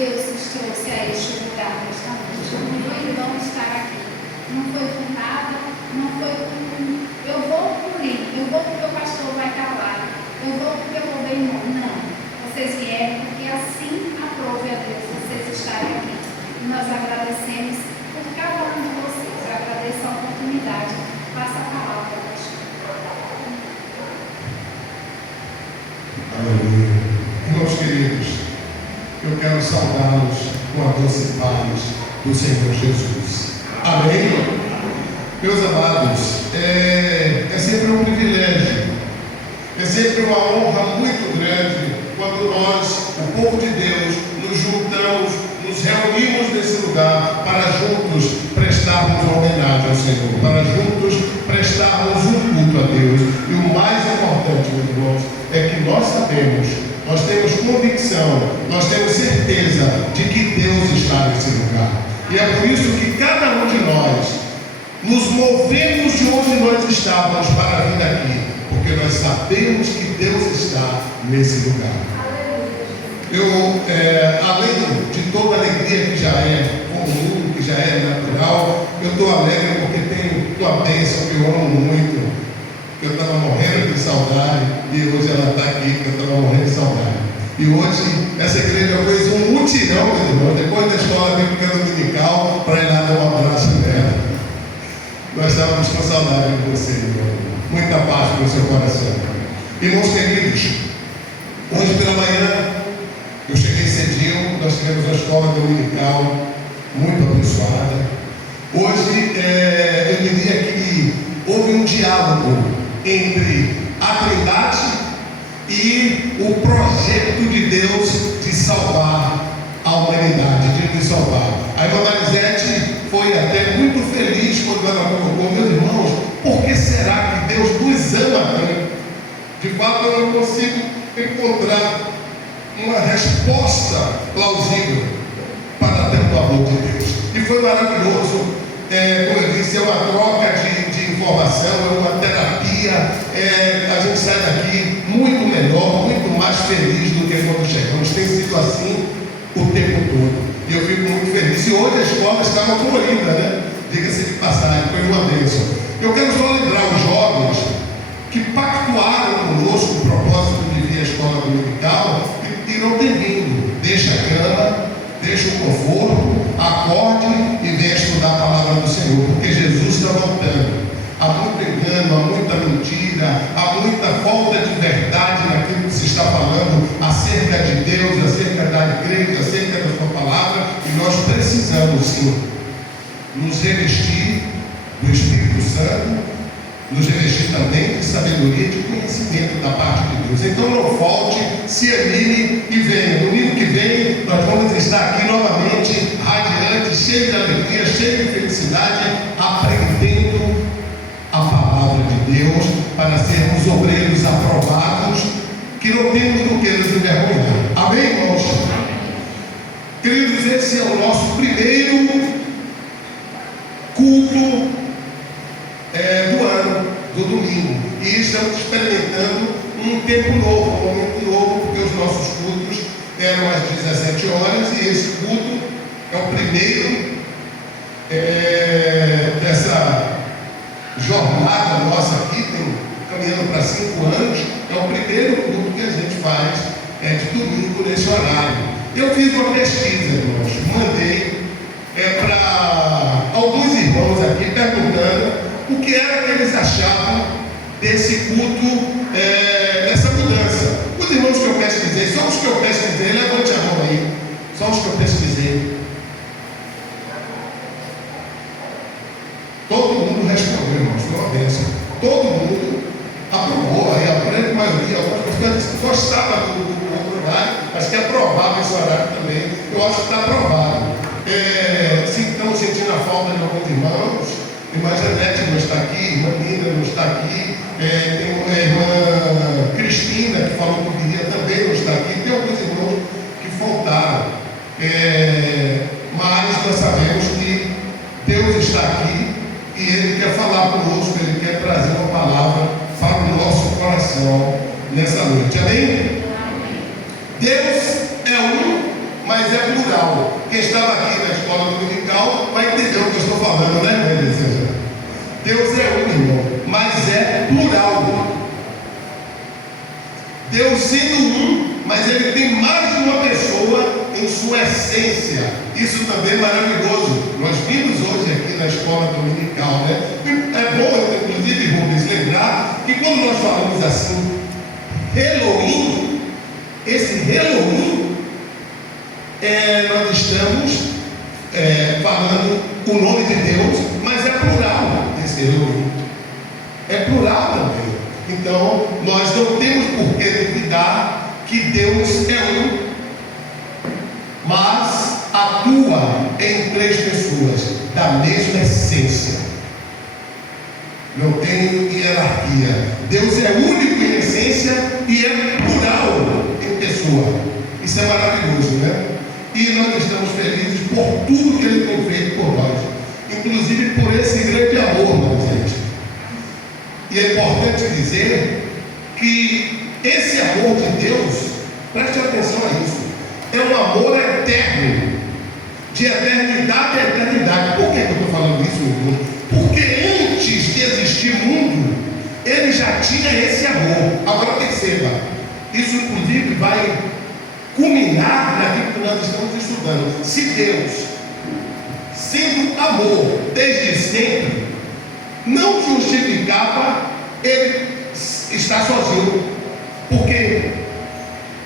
Deus nos trouxe a este lugar nesta noite. Não foi em vão estar aqui. Não foi com nada, não foi com eu vou cumprir, eu vou porque o pastor vai estar lá, eu vou porque eu vou bem. Não. Vocês vieram porque assim aprove a Deus vocês estarem aqui. E nós agradecemos por cada um de vocês. Eu agradeço a oportunidade. Passa a palavra, pastor. Aleluia. Irmãos queridos, eu quero saudá-los com a doce paz do Senhor Jesus. Amém? Meus amados, é sempre um privilégio, é sempre uma honra muito grande quando nós, o povo de Deus, nos juntamos, nos reunimos nesse lugar para juntos prestarmos homenagem ao Senhor, para juntos prestarmos um culto a Deus. E o mais importante, meus irmãos, é que nós sabemos, nós temos convicção, nós temos certeza de que Deus está nesse lugar. E é por isso que cada um de nós nos movemos de onde nós estávamos para vir aqui, porque nós sabemos que Deus está nesse lugar. Eu, além de toda a alegria que já é comum, que já é natural, eu estou alegre porque tenho uma bênção que eu amo muito. Eu estava morrendo de saudade e hoje ela está aqui, porque eu estava morrendo de saudade. E hoje essa igreja fez um mutirão, meus irmãos, depois da escola bíblica dominical, para ir lá dar um abraço nela. Nós estávamos com saudade de você, irmão. Muita paz para o seu coração. Irmãos queridos, hoje pela manhã eu cheguei cedinho, nós tivemos a escola dominical muito abençoada. Hoje eu diria que houve um diálogo entre a Trindade e o projeto de Deus de salvar a humanidade, de nos salvar. A irmã Marisete foi até muito feliz quando ela colocou: meus irmãos, por que será que Deus nos ama tanto? De fato, eu não consigo encontrar uma resposta plausível para tanto amor de Deus. E foi maravilhoso, como eu disse, é uma troca de informação, é uma terapia. A gente sai daqui muito melhor, muito mais feliz do que quando chegamos. Tem sido assim o tempo todo. E eu fico muito feliz. E hoje a escola estava florida, né? Diga-se de passagem, foi uma bênção. Eu quero só lembrar os jovens que pactuaram conosco o propósito de vir à escola dominical e não tem vindo. Deixa a cama, deixa o conforto, acorde e venha estudar a palavra do Senhor, porque Jesus está voltando. Há muito engano, há muita mentira, há muita falta de verdade naquilo que se está falando acerca de Deus, acerca da igreja, acerca da sua palavra, e nós precisamos sim nos revestir do Espírito Santo, nos revestir também de sabedoria e de conhecimento da parte de Deus. Então não falte, se anime e venha. Domingo que vem nós vamos estar aqui novamente, radiante, cheio de alegria, cheio de felicidade, aprendendo a palavra de Deus, para sermos obreiros aprovados, que não temos do que nos envergonhar. Amém, irmãos? Queridos, esse é o nosso primeiro culto do ano, do domingo, e estamos experimentando um tempo novo, um momento novo, porque os nossos cultos eram às 17 horas, e esse culto é o primeiro dessa jornada nossa aqui, caminhando para 5 anos, é o primeiro culto que a gente faz de domingo nesse horário. Eu fiz uma pesquisa, irmãos, mandei para alguns irmãos aqui perguntando o que era que eles achavam desse culto, dessa mudança. Os irmãos que eu pesquisei, só os que eu pesquisei, levante a mão aí, só os que eu pesquisei. Todo mundo respondeu, irmãos, foi uma bênção. Todo mundo aprovou, aí a grande maioria, algumas pessoas gostavam do outro horário, mas que aprovavam esse horário também. Eu acho que está aprovado. Estamos sentindo a falta de alguns irmãos. Irmã Janete não está aqui, irmã Nina não está aqui, tem uma irmã Cristina que falou que viria também não está aqui, tem alguns irmãos que faltaram, mas nós sabemos que Deus está aqui e Ele quer falar conosco, Ele quer trazer uma palavra para o nosso coração nessa noite. Amém? Deus é um, mas é plural. Quem estava aqui na escola dominical vai entender o que eu estou falando, né, Elisângela? Deus é um, irmão, mas é plural. Deus sendo um, mas Ele tem mais de uma pessoa em sua essência. Isso também é maravilhoso. Nós vimos hoje aqui na escola dominical, né? É bom, inclusive, Rubens, lembrar que quando nós falamos assim, Elohim, esse Elohim, nós estamos falando o nome de Deus, mas é plural esse Elohim. É plural também. Então, nós não temos por que duvidar que Deus é um, mas atua em três pessoas da mesma essência. Não tem hierarquia. Deus é único em essência e é plural em pessoa. Isso é maravilhoso, né? E nós estamos felizes por tudo que Ele tem feito por nós, inclusive por esse grande amor, minha gente. E é importante dizer que esse amor de Deus, preste atenção a isso, é um amor eterno, de eternidade a eternidade. Por que eu estou falando isso, meu irmão? Porque antes de existir mundo, Ele já tinha esse amor. Agora perceba, isso inclusive vai culminar naquilo que nós estamos estudando. Se Deus, sendo amor desde sempre, não justificava Ele estar sozinho, porque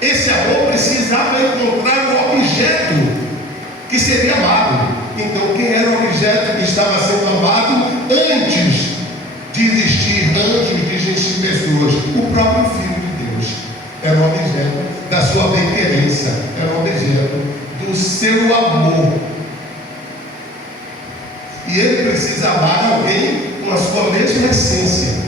esse amor precisava encontrar o objeto que seria amado. Então, quem era o objeto que estava sendo amado antes de existir anjos, de existir pessoas? O próprio Filho de Deus era o objeto da sua bem-querência, era o objeto do seu amor. E Ele precisa amar alguém com a sua mesma essência.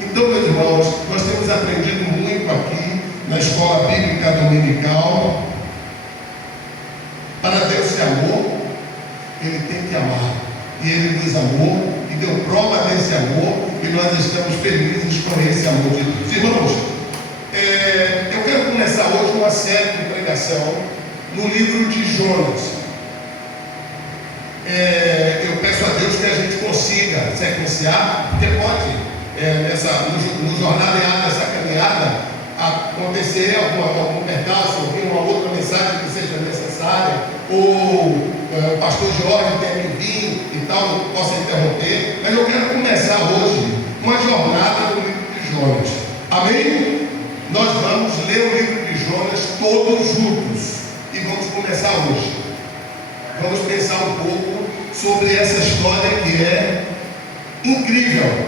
Então, meus irmãos, nós temos aprendido muito aqui na escola bíblica dominical. Para Deus ser amor, Ele tem que amar. E Ele nos amou e deu prova desse amor, e nós estamos felizes com esse amor de Deus. Irmãos, eu quero começar hoje uma série de pregação no livro de Jonas. Eu peço a Deus que a gente consiga sequenciar, porque pode, no jornada dessa caminhada, acontecer algum percalço, alguma outra mensagem que seja necessária, ou o pastor Jorge tem que vir e tal, possa interromper, mas eu quero começar hoje uma jornada no livro de Jonas. Amém? Nós vamos ler o livro de Jonas todos juntos e vamos começar hoje. Vamos pensar um pouco sobre essa história que é incrível,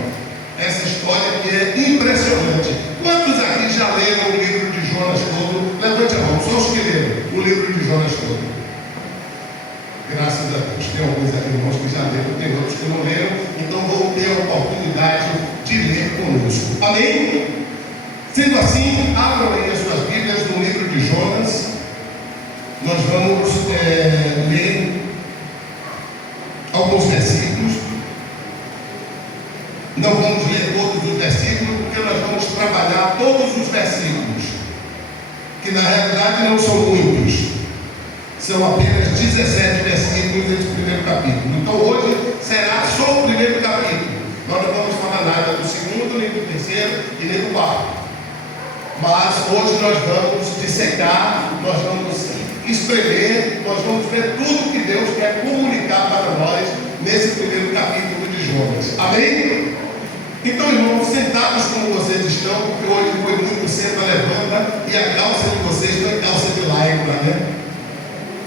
essa história que é impressionante. Quantos aqui já leram o livro de Jonas todo? Levante a mão, só os que leram o livro de Jonas todo. Graças a Deus. Tem alguns aqui, irmãos, que já leram, tem outros que não leram, então vão ter a oportunidade de ler conosco. Amém? Sendo assim, abram aí as suas Bíblias no livro de Jonas. Nós vamos ler alguns versículos. Não vamos ler todos os versículos, porque nós vamos trabalhar todos os versículos, que na realidade não são muitos, são apenas 17 versículos desse primeiro capítulo. Então hoje será só o primeiro capítulo. Nós não vamos falar nada do segundo, nem do terceiro e nem do quarto. Mas hoje nós vamos dissecar, nós vamos espremer, nós vamos ver tudo que Deus quer comunicar para nós nesse primeiro capítulo de Jonas. Amém? Então, irmãos, sentados como vocês estão, porque hoje foi muito cedo a levanta e a calça de vocês não é calça de lycra, né?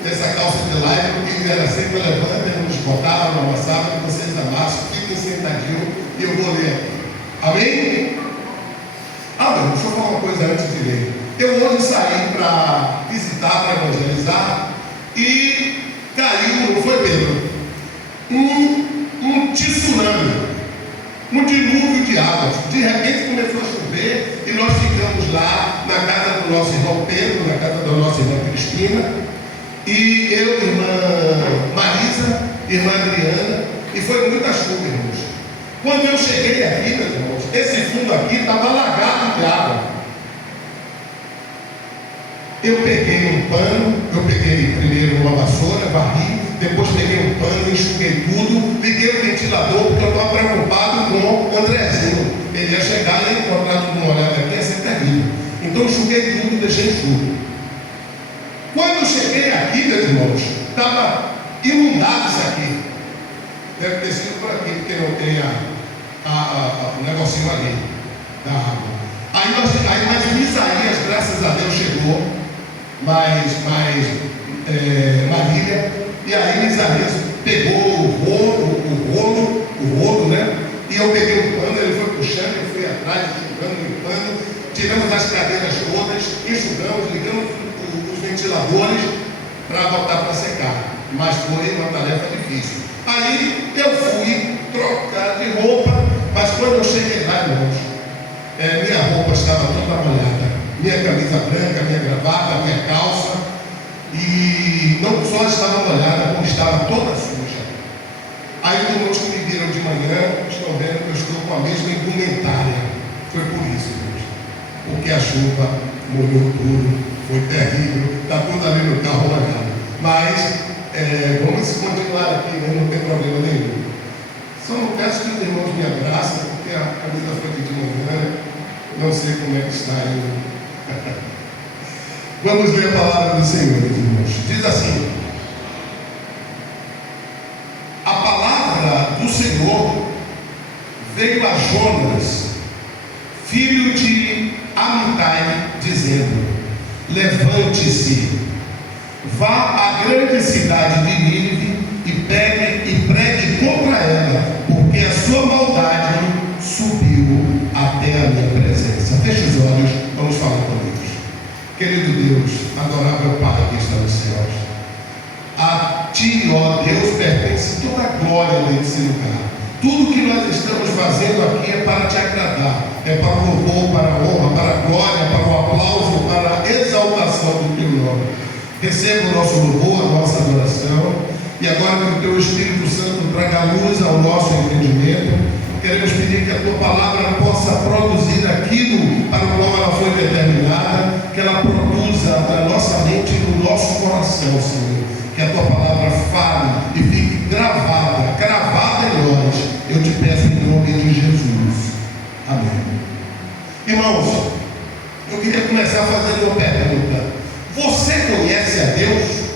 Essa calça de lycra que era sempre a levanta, nos botava, não amassava, que vocês amassam, fiquem sentadinhos e eu vou ler aqui. Amém? Meu, deixa eu falar uma coisa antes de ler. Eu hoje saí para visitar, para evangelizar, e caiu, não foi, Pedro? Um tsunami, um dilúvio de águas. De repente começou a chover e nós ficamos lá na casa do nosso irmão Pedro, na casa da nossa irmã Cristina, e eu, irmã Marisa, irmã Adriana, e foi muita chuva, irmãos. Quando eu cheguei aqui, meus irmãos, esse fundo aqui estava alagado de água. Eu peguei um pano, eu peguei primeiro uma vassoura, varri, depois peguei um pano, enxuguei tudo, liguei o ventilador, porque eu estava preocupado com o Andrezinho. Ele ia chegar e ia encontrar tudo molhado aqui, ia ser terrível. Então eu enxuguei tudo, deixei enxugo. Quando eu cheguei aqui, meus irmãos, estava inundado isso aqui. Deve ter sido por aqui, porque não tem o negocinho ali da água. Aí Isaías, graças a Deus, chegou, mais Marília, e aí Isaías pegou o rolo, né? E eu peguei o pano, ele foi puxando, eu fui atrás, enxugando, limpando, tiramos as cadeiras todas, enxugamos, ligamos os ventiladores para voltar para secar. Mas foi uma tarefa difícil. Aí eu fui trocar de roupa, mas quando eu cheguei lá, irmãos, minha roupa estava toda molhada, minha camisa branca, minha gravata, minha calça, e não só estava molhada, como estava toda suja. Aí os irmãos que me viram de manhã estão vendo que eu estou com a mesma indumentária. Foi por isso, irmãos, porque a chuva molhou tudo, foi terrível, está tudo ali no carro molhado. Mas vamos continuar aqui, né? Não tem problema nenhum. Só não peço que os irmãos me abracem, porque a camisa foi de manhã, não sei como é que está ainda. Vamos ler a palavra do Senhor, meus irmãos. Diz assim: a palavra do Senhor veio a Jonas, filho de Amitai, dizendo: levante-se, vá à grande cidade de Nínive e pregue contra ela, porque a sua maldade subiu até a minha presença. Feche os olhos, vamos falar com Deus. Querido Deus, adorável Pai que está nos céus, a Ti, ó Deus, pertence toda a glória nesse lugar. Tudo que nós estamos fazendo aqui é para Te agradar, é para o louvor, para a honra, para a glória, para o aplauso, para a exaltação do Teu nome. Receba o nosso louvor, a nossa adoração, e agora que o Teu Espírito Santo traga luz ao nosso entendimento, queremos pedir que a Tua palavra possa produzir aquilo para o qual ela foi determinada, que ela produza na nossa mente e no nosso coração, Senhor. Que a Tua palavra fale e fique cravada em nós. Eu te peço em nome de Jesus. Amém. Irmãos, eu queria começar fazendo uma pergunta. Você conhece a Deus?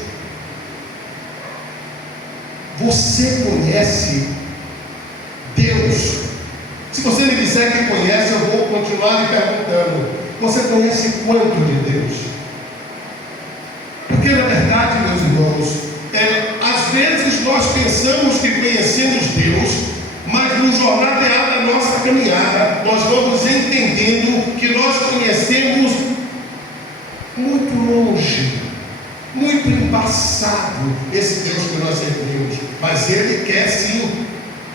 Você conhece Deus? Se você me disser que conhece, eu vou continuar lhe perguntando: você conhece quanto de Deus? Porque na verdade, meus irmãos, às vezes nós pensamos que conhecemos Deus, mas no jornadear da nossa caminhada, nós vamos entendendo que nós conhecemos muito longe, muito embaçado esse Deus que nós servimos, mas Ele quer sim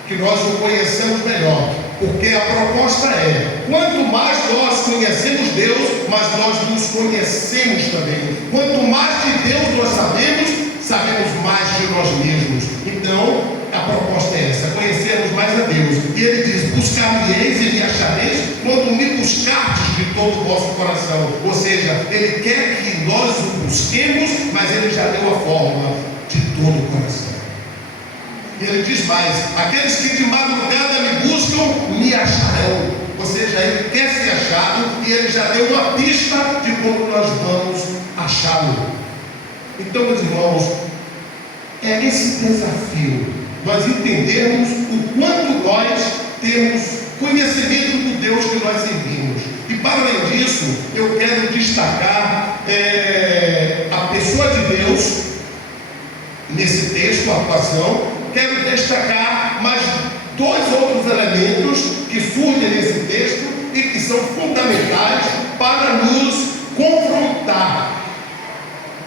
que nós o conheçamos melhor, porque a proposta é: quanto mais nós conhecemos Deus, mais nós nos conhecemos também. Quanto mais de Deus nós sabemos mais de nós mesmos. Então a proposta é essa: conhecermos mais a Deus. E Ele diz: buscar-me-eis e me achareis quando me buscardes de todo o vosso coração. Ou seja, Ele quer que nós o busquemos, mas Ele já deu a fórmula: de todo o coração. E Ele diz mais: aqueles que de madrugada me buscam, me acharão. Ou seja, Ele quer ser achado, e Ele já deu uma pista de como nós vamos achá-lo. Então, meus irmãos, é esse desafio, nós entendermos o quanto nós temos conhecimento do Deus que nós servimos. E para além disso, eu quero destacar a pessoa de Deus nesse texto, a atuação. Quero destacar mais dois outros elementos que surgem nesse texto e que são fundamentais para nos confrontar.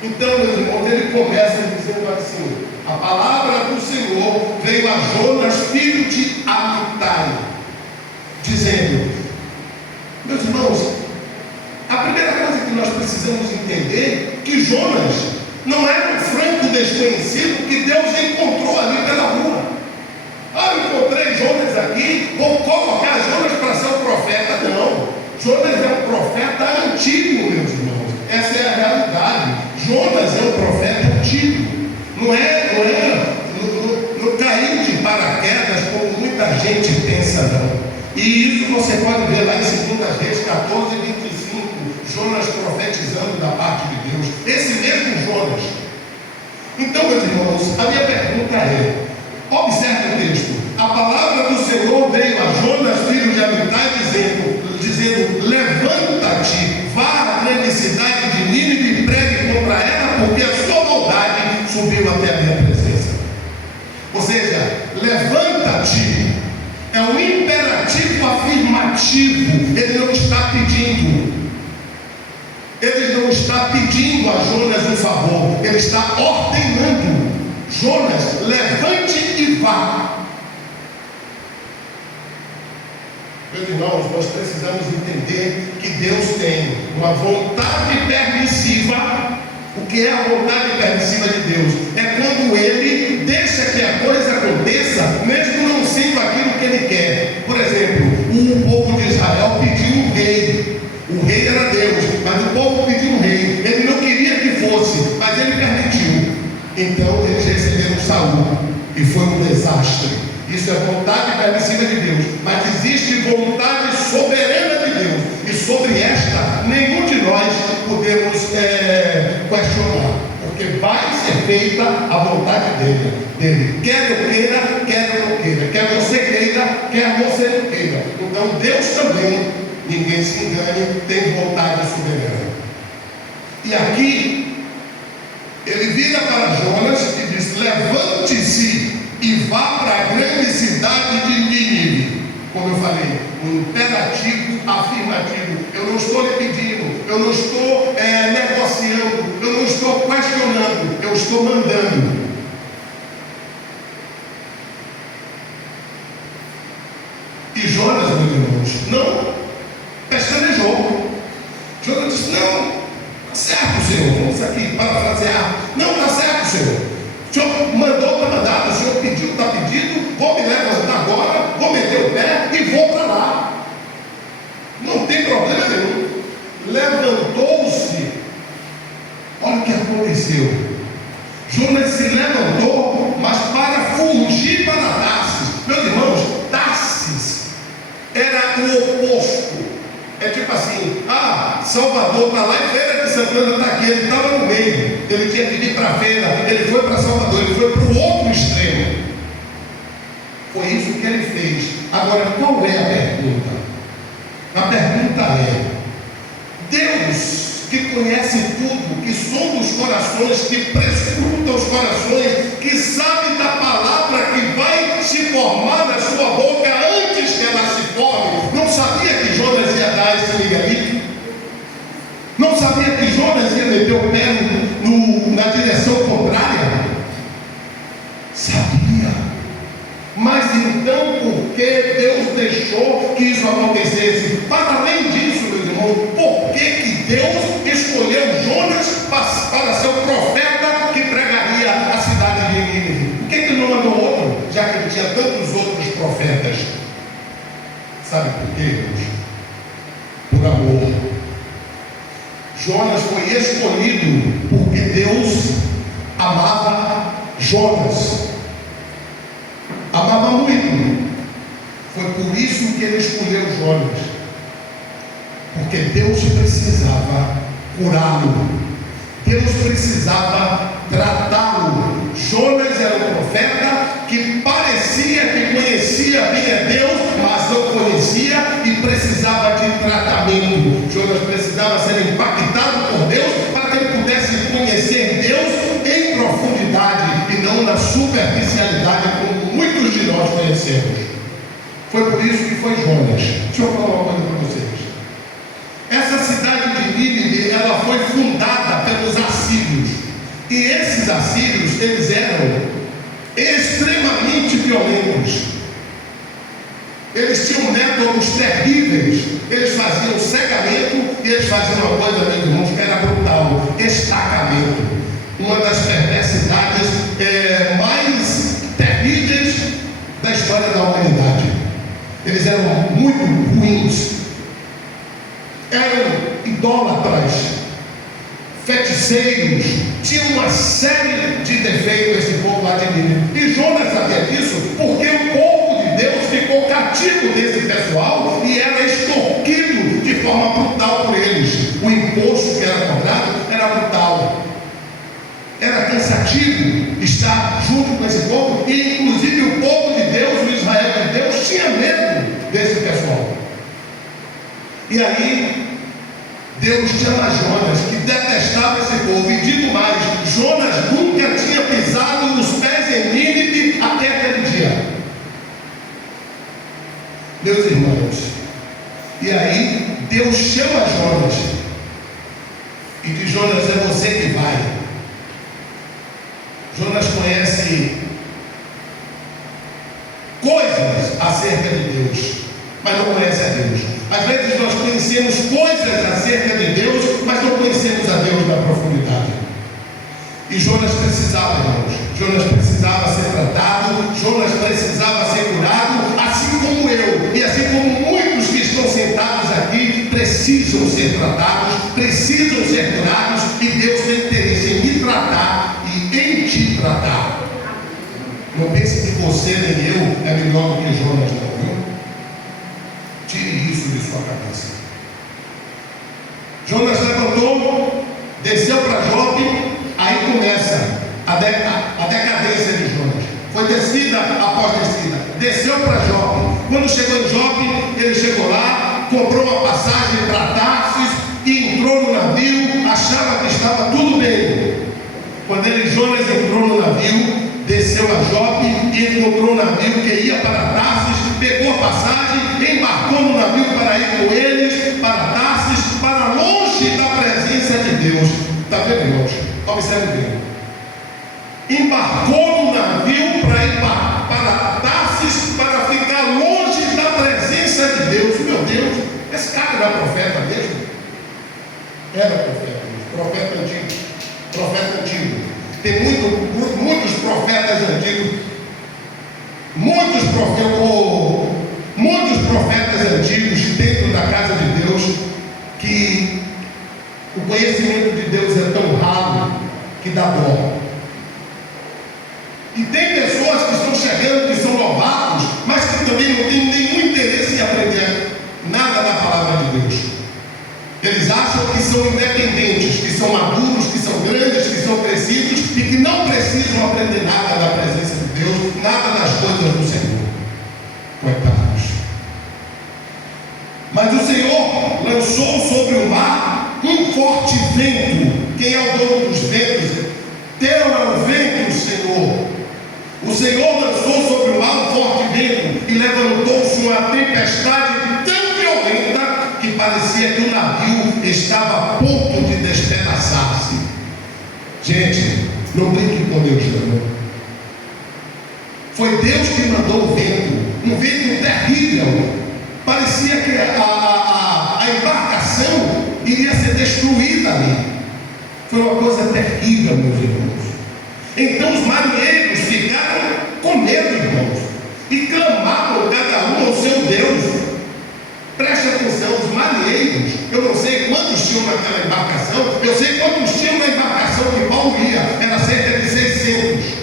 Então, meus irmãos, ele começa dizendo assim: a palavra do Senhor veio a Jonas, filho de Amitai, dizendo. Meus irmãos, a primeira coisa que nós precisamos entender é que Jonas não era um franco desconhecido que Deus encontrou ali pela rua. Eu encontrei Jonas aqui, vou colocar Jonas para ser um profeta. Não, Jonas é um profeta antigo, meus irmãos. Essa é a realidade. gente pensa não. E isso você pode ver lá em 2 Reis 14, 25, Jonas profetizando da parte de Deus, esse mesmo Jonas. Então, meus irmãos, a minha pergunta é, observe o texto, a palavra do Senhor veio a Jonas, filho de Amitai, dizendo, levanta-te, vá à grande cidade de Nínive e pregue contra ela, porque a sua maldade subiu até a minha presença. Ou seja, levanta-te é um imperativo afirmativo. Ele não está pedindo. Ele não está pedindo a Jonas um favor. Ele está ordenando. Jonas, levante e vá. Meus irmãos, nós precisamos entender que Deus tem uma vontade permissiva. O que é a vontade permissiva de Deus? É quando Ele deixa que a coisa aconteça, mesmo não sendo aquilo que Ele quer. Por exemplo, o povo de Israel pediu um rei. O rei era Deus, mas o povo pediu um rei. Ele não queria que fosse, mas Ele permitiu. Então eles receberam Saul e foi um desastre. Isso é vontade permissiva de Deus, mas existe vontade soberana de Deus, e sobre esta nenhum de nós podemos questionar, porque vai ser feita a vontade dele. Quer eu queira, quer eu não queira, quer você queira, quer você não queira. Então Deus também, ninguém se engane, tem vontade soberana. E aqui ele vira para Jonas e diz, levante-se e vá para a grande cidade de Nínive. Como eu falei, um imperativo afirmativo. Eu não estou lhe pedindo, eu não estou negociando, eu não estou questionando, eu estou mandando. E Jonas, meus irmãos, não pestanejou. Jonas disse, não, está certo, Senhor, vamos aqui parafrasear. Não, está certo, Senhor. O Senhor mandou, está mandado, o Senhor pediu, está pedido, vou me levantar agora, vou meter o pé e vou para lá. Não tem problema nenhum. Levantou-se. Olha o que aconteceu. Jonas se levantou, mas para fugir para Tarsis. Meus irmãos, Tarsis era o oposto. É tipo assim, Salvador está lá e Feira de Santana está aqui, ele estava no meio, ele tinha que ir para a feira, ele foi para Salvador, ele foi para o outro extremo. Foi isso que ele fez. Agora, qual é a pergunta? A pergunta é, Deus que conhece tudo, que sonda os corações, que prescruta os corações, que sabe da palavra que vai se formar na sua boca antes que ela se forme, não sabia que Jonas ia dar esse miguelito? Não sabia que Jonas ia meter o pé na direção contrária? Sabia. Mas então por que Deus deixou que isso acontecesse? Para além disso, meus irmãos, por que Deus escolheu Jonas para ser o profeta que pregaria a cidade de Nínive? Por que ele não mandou outro, já que ele tinha tantos outros profetas? Sabe por quê, irmãos? Por amor. Jonas foi escolhido porque Deus amava Jonas. Amava muito. Foi por isso que ele escolheu Jonas. Porque Deus precisava curá-lo. Deus precisava tratá-lo. Jonas era um profeta que parecia que conhecia bem a Deus, mas não conhecia e precisava de tratamento. Jonas precisava ser impactado por Deus para que ele pudesse conhecer Deus em profundidade e não na superficialidade como muitos de nós conhecemos. Foi por isso que foi Jonas. Deixa eu falar uma coisa para vocês. Essa cidade de Nínive, ela foi fundada pelos assírios. E esses assírios, eles eram extremamente violentos. Eles tinham métodos terríveis. Eles faziam cegamento e eles faziam uma coisa, meus irmãos, que era brutal: estacamento. Uma das perversidades mais terríveis da história da humanidade. Eles eram muito ruins. Eram idólatras, feiticeiros, tinha uma série de defeitos esse povo lá de Nínive. E Jonas sabia disso porque o povo de Deus ficou ficou cativo desse pessoal e era extorquido de forma brutal por eles. O imposto que era cobrado era brutal. Era cansativo estar junto com esse povo, e inclusive o povo de Deus, o Israel de Deus, tinha medo desse pessoal. E aí Deus chama Jonas, que detestava esse povo, e digo mais, Jonas nunca tinha pisado os pés em Nínive até aquele dia. Meus irmãos, e aí Deus chama Jonas e diz: Jonas, é você que vai. Jonas conhece coisas acerca de Deus, mas não conhece a Deus. Às vezes nós conhecemos coisas acerca de Deus, mas não conhecemos a Deus na profundidade. E Jonas precisava, irmãos. Jonas precisava ser tratado, Jonas precisava ser curado, assim como eu, e assim como muitos que estão sentados aqui, precisam ser tratados, precisam ser curados, e Deus tem interesse em me tratar e em te tratar. Não pense que você nem eu é melhor do que Jonas, não, viu? Tire isso de sua cabeça. Jonas levantou, desceu para Jope. Aí começa a decadência de Jonas. Foi descida após descida. Desceu para Jope. Quando chegou em Jope, ele chegou lá, comprou uma passagem para Tarsis e entrou no navio, achava que estava tudo bem. Quando Jonas entrou no navio, desceu a Jope e encontrou um navio que ia para Tarsis, pegou a passagem, embarcou no navio para ir com eles para Tarsis, para longe da presença de Deus. Está vendo, irmãos? Observe bem. Embarcou no navio para ir para Tarsis, para ficar longe da presença de Deus. Meu Deus, esse cara era profeta mesmo? Era profeta antigo. Profeta antigo. Tem muitos profetas antigos. Muitos profetas antigos dentro da casa de Deus, que o conhecimento de Deus é tão raro que dá dó. E tem pessoas que estão chegando, que são novatos, mas que também não têm nenhum interesse em aprender nada da palavra de Deus. Eles acham que são independentes, que são maduros, que são grandes, que são crescidos e que não precisam aprender nada da presença de Deus, nada das coisas do Senhor. Coitados. Mas o Senhor lançou sobre o mar um forte vento. Quem é o dono dos ventos? Teu é o vento, Senhor. O Senhor lançou sobre o mar um forte vento e levantou-se uma tempestade tão violenta que parecia que o navio estava a ponto de despedaçar-se. Gente, não brinque com Deus, não. Foi Deus que mandou o vento, um vento terrível. Parecia que a embarcação iria ser destruída ali. Foi uma coisa terrível, meus irmãos. Então os marinheiros ficaram com medo, irmãos, e clamaram cada um ao seu Deus. Preste atenção, os marinheiros, eu não sei quantos tinham naquela embarcação, eu sei quantos tinham na embarcação que Paulo ia, era cerca de 600.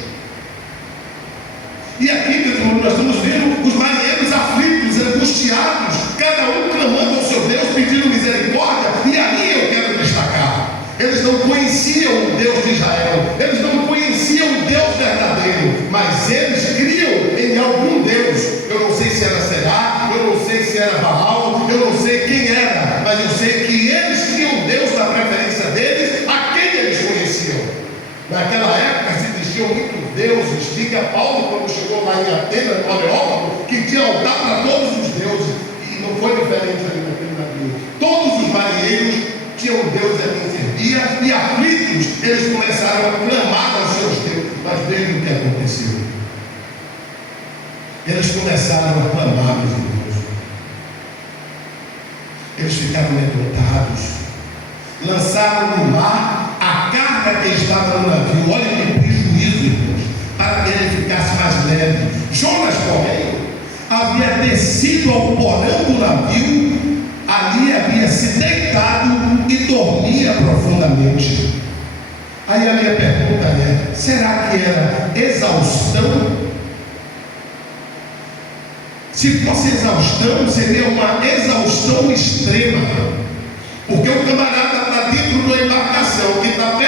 E aqui, meus irmãos, nós estamos vendo os marinheiros aflitos, angustiados, cada um clamando ao seu Deus, pedindo misericórdia, e aí eu quero destacar. Eles não conheciam o Deus de Israel, eles não conheciam o Deus verdadeiro, mas eles criam em algum Deus. Eu não sei se era Será, eu não sei se era Baal, eu não sei quem era, mas eu sei que eles tinham um Deus na preferência deles, a quem eles conheciam. Naquela época se existiam muitos deuses. Diga Paulo, quando chegou lá em Atenas, no Areópago, que tinha altar para todos os deuses, e não foi diferente ali naquele navio. Todos os marinheiros tinham um Deus a quem servia, e aflitos eles começaram a clamar aos seus deuses. Mas veja o que aconteceu. Eles começaram a clamar, meus irmãos. Eles ficaram amedrontados, lançaram no mar a carga que estava no navio. Olha que prejuízo, irmãos, para que ele ficasse mais leve. Jonas, porém, havia descido ao porão do navio, ali havia se deitado e dormia profundamente. Aí a minha pergunta é: será que era exaustão? Se Se fosse exaustão, seria uma exaustão extrema. Porque o camarada está dentro de uma embarcação que está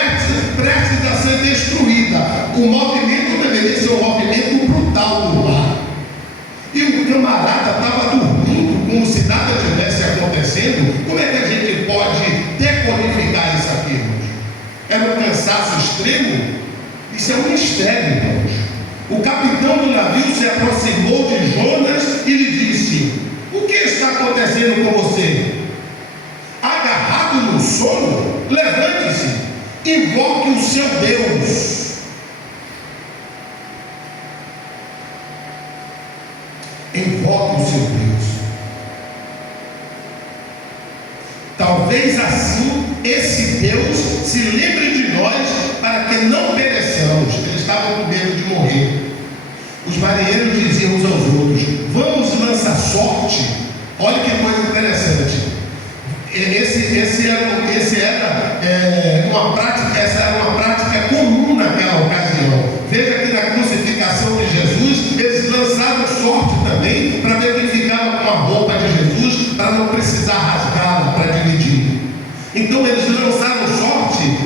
prestes a ser destruída. O movimento deveria ser um movimento brutal no mar. E o camarada estava dormindo como se nada tivesse acontecendo. Como é que a gente pode decodificar isso aqui, irmãos? Era um cansaço extremo? Isso é um mistério, irmãos. O capitão do navio se aproximou de Jonas e lhe disse: o que está acontecendo com você? Agarrado no sono? Levante-se, invoque o seu Deus. Invoque o seu Deus. Talvez assim esse Deus se lembre de nós para que não pereçamos. Eles estavam com medo de morrer. Os marinheiros diziam uns aos outros: vamos lançar sorte. Olha que coisa interessante. Essa era uma prática comum naquela ocasião. Veja que na crucificação de Jesus, eles lançaram sorte também para ver quem ficava com a roupa de Jesus, para não precisar rasgá-la para dividir. Então eles lançaram sorte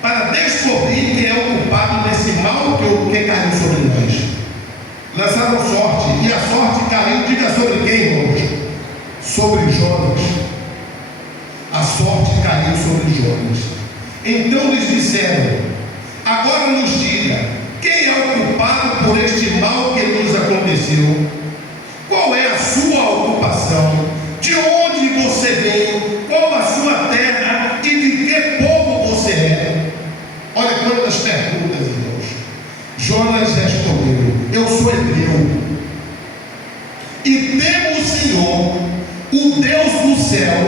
para descobrir quem é o culpado desse mal que caiu sobre nós. Lançaram sorte, e a sorte caiu, diga sobre quem, irmãos? Sobre Jonas. A sorte caiu sobre Jonas. Então lhes disseram: agora nos diga, quem é o culpado por este mal que nos aconteceu? Qual é a sua ocupação? De onde você vem? Qual a sua terra? E de que povo você é? Olha quantas perguntas, irmãos. Jonas respondeu: eu sou hebreu e temo o Senhor, o Deus do céu,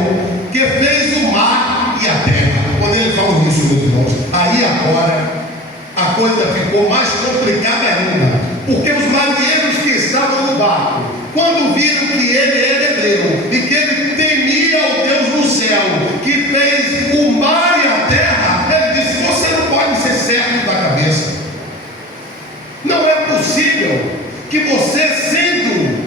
que fez o mar e a terra. Quando ele falou isso, meus irmãos, aí agora a coisa ficou mais complicada ainda, porque os marinheiros que estavam no barco, quando viram que ele era hebreu e que ele temia o Deus do céu, que fez o mar e a terra, ele disse: você não pode ser certo da cabeça. Não é possível que você, sendo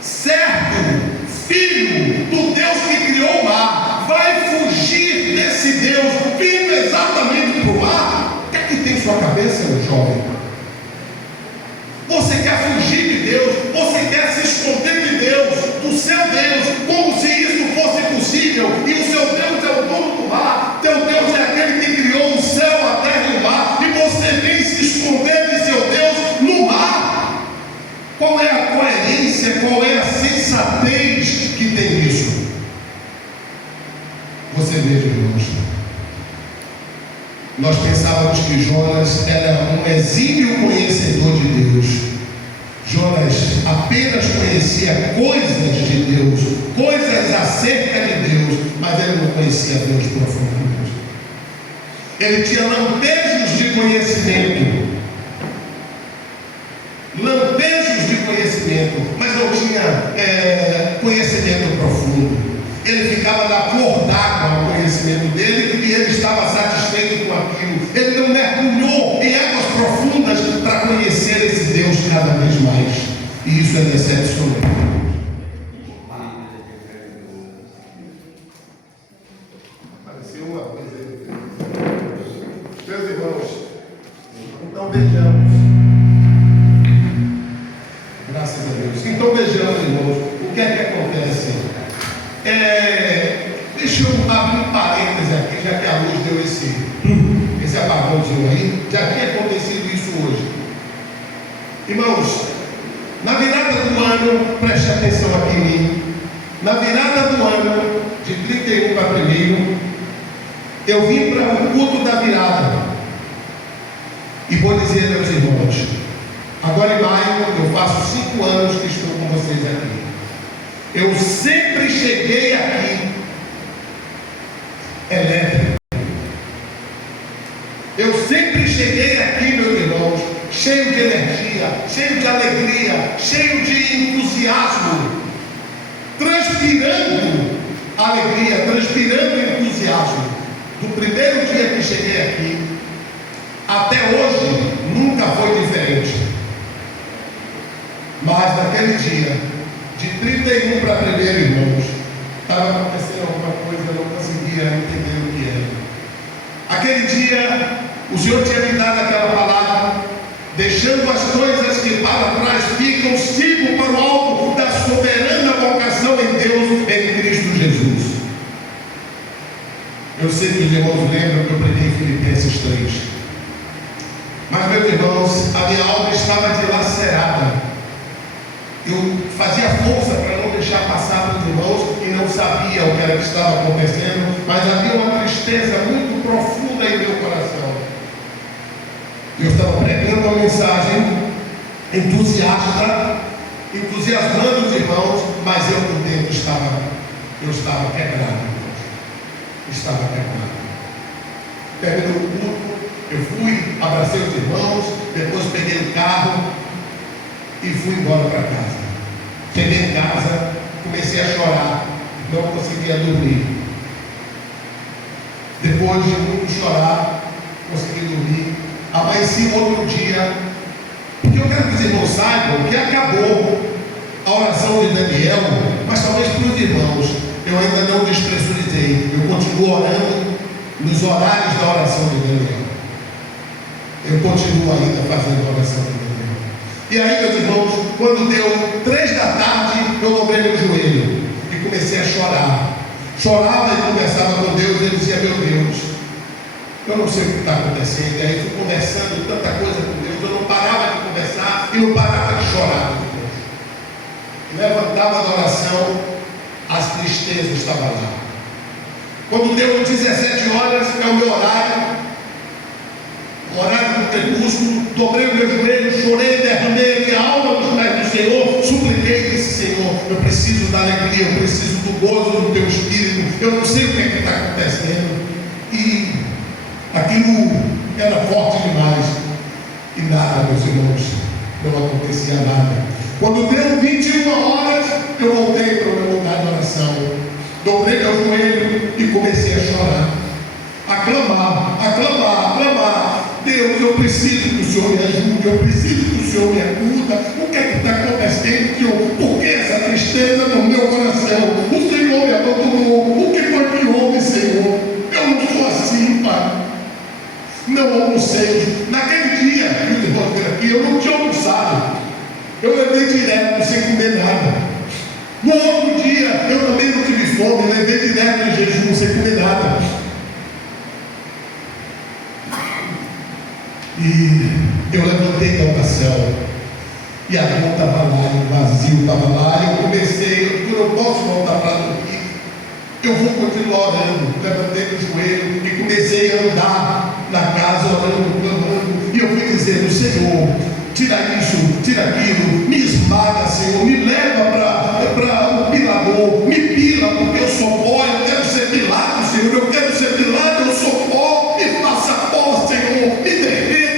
certo filho do Deus que criou o mar, vai fugir desse Deus vindo exatamente para o mar. O que é que tem em sua cabeça, meu jovem? Você quer fugir de Deus? Você quer se esconder de Deus, do seu Deus, como se isso fosse possível? E o seu Deus é o dono do mar, teu Deus é aquele que criou o céu, a terra e o mar, e você vem se esconder de seu Deus no mar? Qual é a coerência, qual é a sensatez que tem nisso? Você veja, irmãos, nós pensávamos que Jonas era um exímio conhecedor de Deus. Jonas apenas conhecia coisas de Deus, coisas acerca de Deus, mas ele não conhecia Deus profundamente. Ele tinha lampejos de conhecimento, mas não tinha conhecimento profundo. Ele ficava na cor d'água o conhecimento dele, e ele estava satisfeito com aquilo. Ele não mergulhou em águas profundas para conhecer esse Deus cada vez mais. E isso é decepcionante. Apareceu uma coisa aí. Meus irmãos, então vejamos. Graças a Deus. Então vejamos, irmãos, o que é que acontece. Deixa eu abrir um parênteses aqui, já que a luz deu esse apagãozinho aí. Já tinha acontecido isso hoje. Irmãos, na virada do ano, preste atenção aqui em mim. Na virada do ano, de 31 para 1, eu vim para o culto da virada. E vou dizer aos irmãos, agora em maio, eu faço 5 anos que estou com vocês aqui. Eu sempre cheguei aqui elétrico. Eu sempre cheguei aqui, meus irmãos, cheio de energia, cheio de alegria, cheio de entusiasmo, transpirando alegria, transpirando entusiasmo. Do primeiro dia que cheguei aqui até hoje, nunca foi diferente. Mas naquele dia, de 31 para 1, irmãos, estava acontecendo alguma coisa, eu não conseguia entender o que era. Aquele dia, o Senhor tinha me dado aquela palavra: deixando as coisas que para trás ficam, sigo para o alto da soberana vocação em Deus, em Cristo Jesus. Eu sei que os irmãos lembram que eu preguei em Filipenses 3. Mas, meus irmãos, a minha alma estava dilacerada. Eu fazia força para não deixar passar para os irmãos e não sabia o que era que estava acontecendo, mas havia uma tristeza muito profunda em meu coração. Eu estava pregando uma mensagem entusiasmando os irmãos, mas eu por dentro estava quebrado. Estava quebrado. Terminou o culto, eu fui, abracei os irmãos, depois peguei o carro e fui embora para casa. Cheguei em casa, comecei a chorar, não conseguia dormir. Depois de muito chorar, consegui dormir. Amanheci outro dia, porque eu quero que os irmãos saibam que acabou a oração de Daniel, mas talvez para os irmãos eu ainda não despressurizei. Eu continuo orando nos horários da oração de Daniel. Eu continuo ainda fazendo a oração de Daniel. E aí, meus irmãos, quando deu 3 da tarde, eu dobrei meu joelho e comecei a chorar. Chorava e conversava com Deus, e ele dizia: meu Deus, eu não sei o que está acontecendo. E aí fui conversando tanta coisa com Deus, eu não parava de conversar e não parava de chorar. Levantava da oração, as tristezas estavam lá. Quando deu 17 horas, é o meu horário do crepúsculo, dobrei o meu joelho, chorei, derramei a minha alma nos pés do Senhor, supliquei e disse: Senhor, eu preciso da alegria, eu preciso do gozo do teu Espírito, eu não sei o que é que está acontecendo. E aquilo era forte demais, e nada, meus irmãos, não acontecia nada. Quando deu 21 horas, eu voltei para o meu lugar de oração, dobrei meu joelho e comecei a chorar, a clamar: Deus, eu preciso que o Senhor me ajude, eu preciso que o Senhor me acuda. O que é que está acontecendo, Senhor? Por que essa tristeza no meu coração? O Senhor me abandonou. O que foi que houve, Senhor? Eu não sou assim, Pai. Não almocei. Naquele dia, aqui, eu não tinha almoçado. Eu levei direto, sem comer nada. No outro dia, eu também não tive fome, levei direto em jejum, sem comer nada. E eu levantei da oração, e a mão estava lá, e o vazio estava lá, e eu comecei: eu não posso voltar para dormir, eu vou continuar orando. Levantei o joelho e comecei a andar na casa, orando, clamando, e eu fui dizendo: Senhor, tira isso, tira aquilo, me esmaga, Senhor, me leva para o pilador, me pila, porque eu sou pó, eu quero ser pilado, Senhor, eu quero ser pilado, eu sou pó, me faça pó, Senhor, me derreta,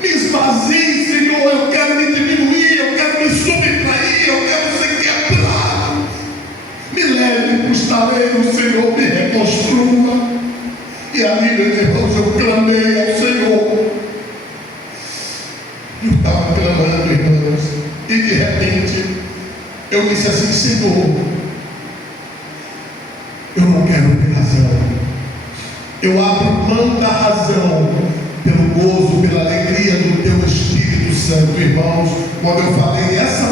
me esvazie, Senhor, eu quero me diminuir, eu quero me subtrair, eu quero ser quebrado, me leve para o estaleiro, Senhor, me reconstrua. E ali, meus irmãos, eu clamei ao Senhor. Eu estava clamando, irmãos, e de repente eu disse assim: Senhor, eu não quero ter razão, eu abro mão da razão pelo gozo, pela alegria do teu Espírito Santo. Irmãos, quando eu falei essa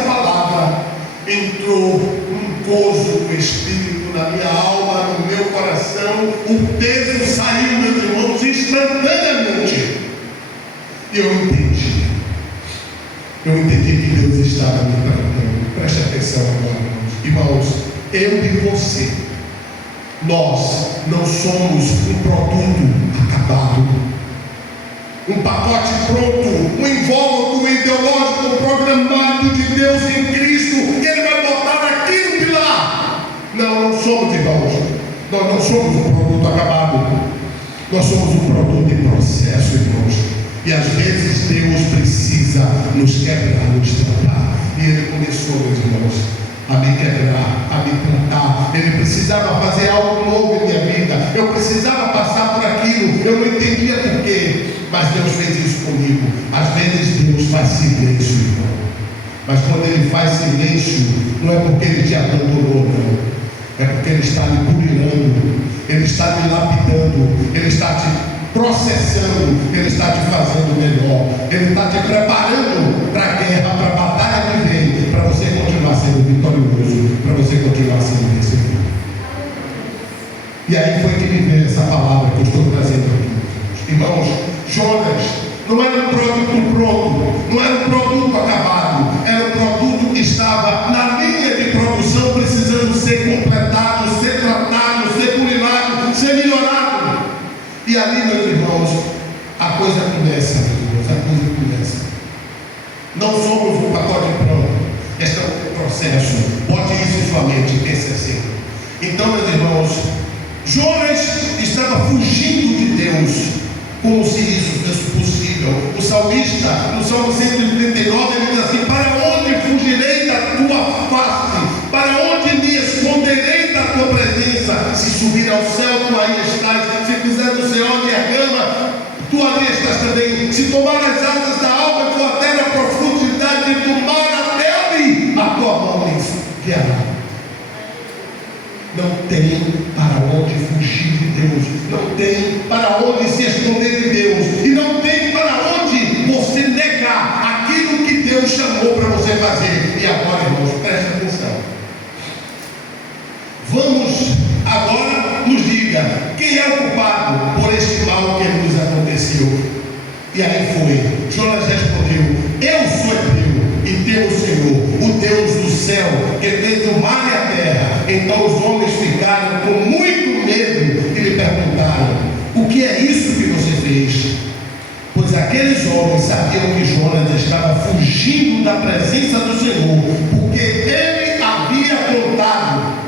palavra, entrou um gozo do Espírito na minha alma, no meu coração, o peso saiu, meus irmãos, instantaneamente. E eu entendi que Deus estava me tratando. Preste atenção agora, irmãos, eu e você, nós não somos um produto acabado, um pacote pronto, um invólucro ideológico, um programado de Deus em Cristo, que Ele vai botar aqui no pilar. Não somos, irmãos. Nós não somos um produto acabado. Nós somos um produto em processo, irmãos. E às vezes Deus precisa nos quebrar, nos tratar. E Ele começou, meus irmãos, a me quebrar, a me tratar. Ele precisava fazer algo novo em minha vida. Eu precisava passar por aquilo. aquilo, eu não entendia por quê, mas Deus fez isso comigo. Às vezes Deus faz silêncio, irmão. Mas quando Ele faz silêncio, não é porque Ele te abandonou, não. É porque Ele está lhe burilando, Ele está lhe lapidando, Ele está te processando, Ele está te fazendo melhor, Ele está te preparando para a guerra, para a batalha que vem, para você continuar sendo vitorioso, para você continuar sendo vencedor. E aí foi que me veio essa palavra que eu estou trazendo aqui. Irmãos, Jonas não era um produto pronto, não era um produto acabado, era um produto que estava na linha de produção, precisando ser completado, ser tratado, ser culinado, ser melhorado. E ali, meus irmãos, a coisa começa, meus irmãos, a coisa começa. Não somos um pacote pronto, este é um processo. Bote isso em sua mente, pense assim. Então, meus irmãos, Jonas estava fugindo de Deus, como se isso fosse possível. O salmista, no Salmo 139, ele diz assim: para onde fugirei da tua face? Para onde me esconderei da tua presença? Se subir ao céu, tu aí estás. Se fizer do céu a minha cama, tu ali estás também. Se tomar as asas da alma e for até na profundidade do mar, até ali a tua mão me guiará. Não tem para onde fugir de Deus, não tem para onde se esconder de Deus, e não tem para onde você negar aquilo que Deus chamou para você fazer. E agora, irmãos, preste atenção. Vamos agora, nos diga, quem é o culpado por este mal que nos aconteceu? E aí foi, Jonas respondeu: eu sou hebreu e temo o Senhor, o Deus do céu, que fez o mar e a terra. Então os homens ficaram com muito medo e lhe perguntaram: o que é isso que você fez? Pois aqueles homens sabiam que Jonas estava fugindo da presença do Senhor, porque ele havia contado.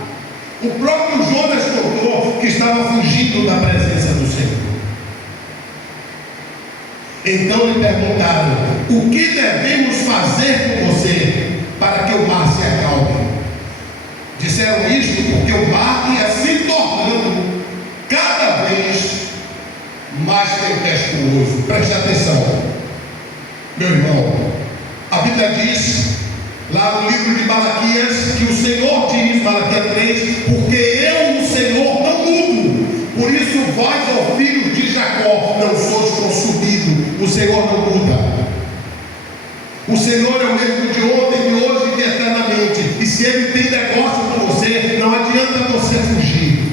O próprio Jonas contou que estava fugindo da presença do Senhor. Então lhe perguntaram: o que devemos fazer com você para que o mar se acalme? Disseram isto porque o mar ia se tornando cada vez mais tempestuoso. Preste atenção, meu irmão. A Bíblia diz, lá no livro de Malaquias, que o Senhor diz, Malaquias 3, porque eu, o Senhor, não mudo. Por isso vós, ó filhos de Jacó, não sois consumidos. O Senhor não muda. O Senhor é o mesmo de ontem, de hoje e de eternamente. E se Ele tem negócio com você, não adianta você fugir,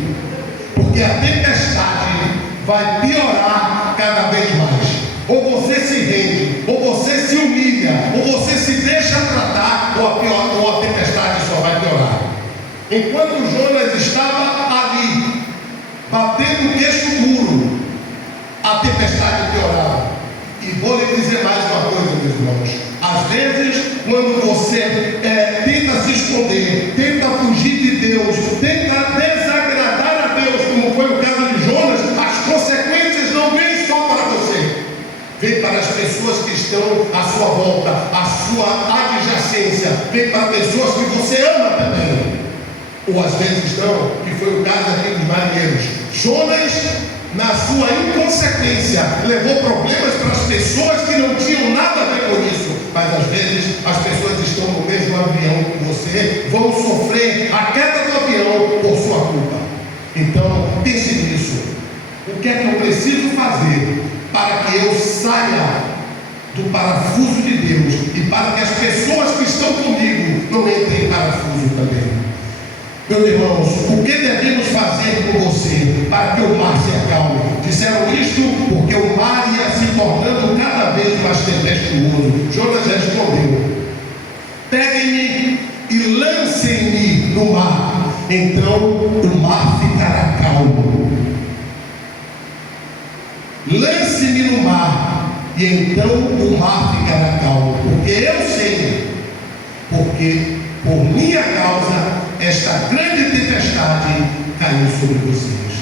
porque a tempestade vai piorar cada vez mais. Ou você se rende, ou você se humilha, ou você se deixa tratar, ou a tempestade só vai piorar. Enquanto Jonas estava ali, batendo o queixo duro, a tempestade piorava. E vou lhe dizer mais uma coisa, meus irmãos. Às vezes, quando você tenta se esconder, tenta fugir de Deus, tenta desagradar a Deus, como foi o caso de Jonas, as consequências não vêm só para você, vem para as pessoas que estão à sua volta, à sua adjacência, vem para pessoas que você ama também. Ou às vezes não, que foi o caso aqui dos marinheiros. Jonas, na sua inconsequência, levou problemas para as pessoas que não tinham nada a ver com isso. Mas às vezes as pessoas estão no mesmo avião que você, vão sofrer a queda do avião por sua culpa. Então pense nisso. O que é que eu preciso fazer para que eu saia do parafuso de Deus e para que as pessoas que estão comigo não entrem em parafuso também? Meus irmãos, o que devemos fazer com você para que o mar se acalme? Disseram isto porque o mar ia se tornando cada vez mais tempestuoso. Jonas respondeu: peguem-me e lancem-me no mar, então o mar ficará calmo. Lance-me no mar, e então o mar ficará calmo, porque eu sei, porque por minha causa esta grande tempestade caiu sobre vocês.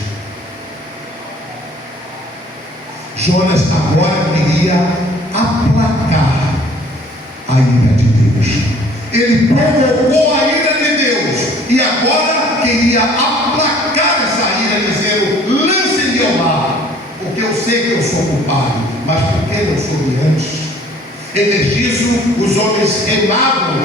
Jonas agora queria aplacar a ira de Deus. Ele provocou a ira de Deus e agora queria aplacar essa ira, dizendo: lance-me ao mar, porque sei que eu sou culpado, mas por que não soube antes? Energizo, os homens remavam,